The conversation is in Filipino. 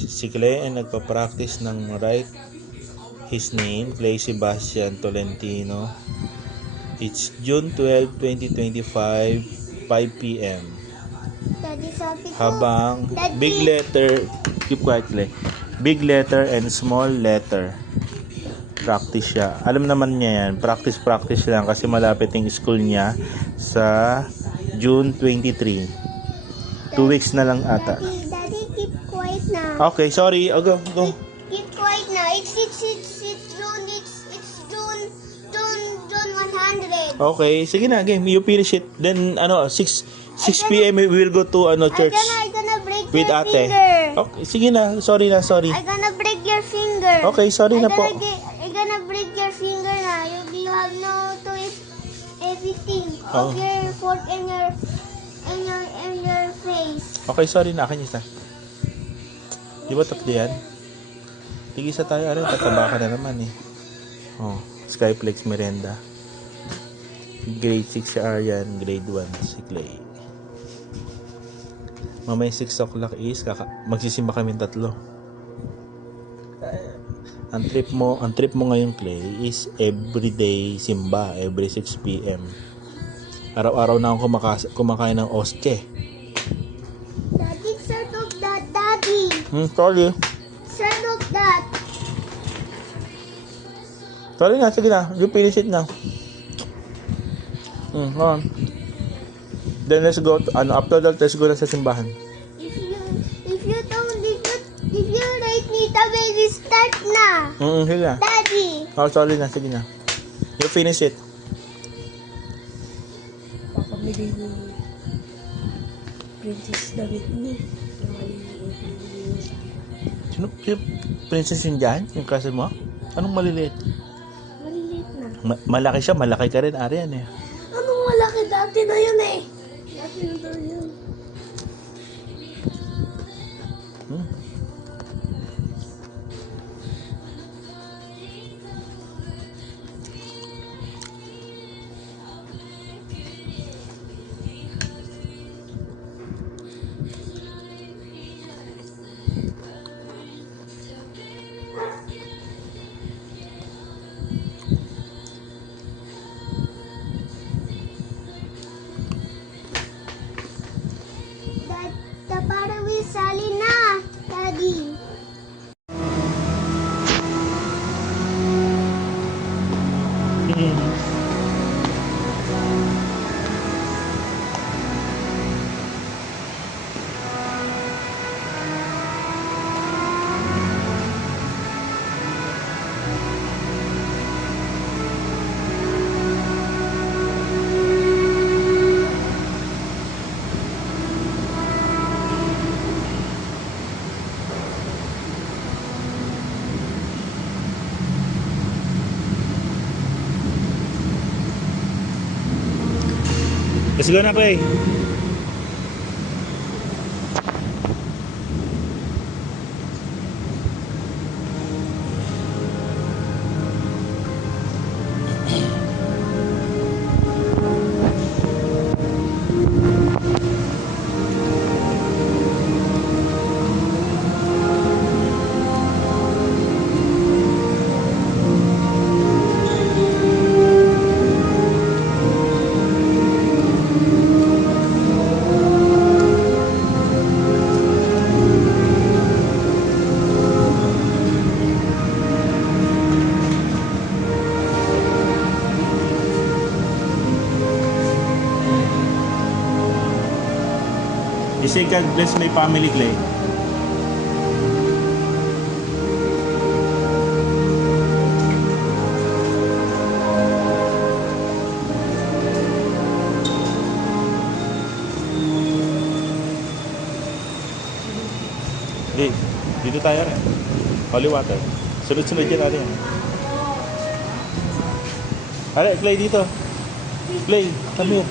Si Clay ay nagpa-practice ng write his name, Clay Sebastian Tolentino. It's June 12, 2025, 5 p.m. Daddy, sabi ko. Habang Daddy. big letter, keep quiet Clay. Big letter and small letter. Practice siya. Alam naman niya yan. Practice lang kasi malapit yung school niya sa June 23. 2 weeks na lang ata. Daddy, keep quiet na. Okay, sorry. Oh, go. Keep quiet na. It's June 100. Okay, sige na, game. You finish it. Then, 6 p.m. we will go to, church I'm gonna break with your ate. finger. Okay, sige na. Sorry. I'm gonna break your finger. Okay, sorry na po. I'm gonna break your finger na. You have no toys, everything. Oh. Of your fork and your face. Okay, sorry na. Akin isa. Di ba tatlo yan? Tigisa tayo. Tataba ka na naman eh. Oh, Skyflex Merenda. Grade 6 si Aryan. Grade 1 si Clay. Mamaya 6 o'clock is magsisimba kami tatlo. Ang trip mo ngayon Clay is everyday simba, every 6 p.m. Araw-araw na akong kumakain ng oste. Daddy, start of that, Daddy. Sorry. Start of that. Sorry na, sige na. You finish it na. Then let's go to, after that, let's go na sa simbahan. If you rate me the baby start na. Sige na. Daddy. Oh, sorry na, sige na. You finish it. Papamili ni Princess David ni. Sino princess yun dyan? Yung kasal mo? Anong maliliit? Maliliit na. Malaki siya, malaki ka rin, Arian eh. Anong malaki? Dati na yun eh. Dati na daw yun. Para with Sally na, Daddy. Let's go na, Clay. You say God bless my family, Clay. Dito tayo rin. Holy water. Sunod-sunod yan natin. Clay, dito. Clay, come here.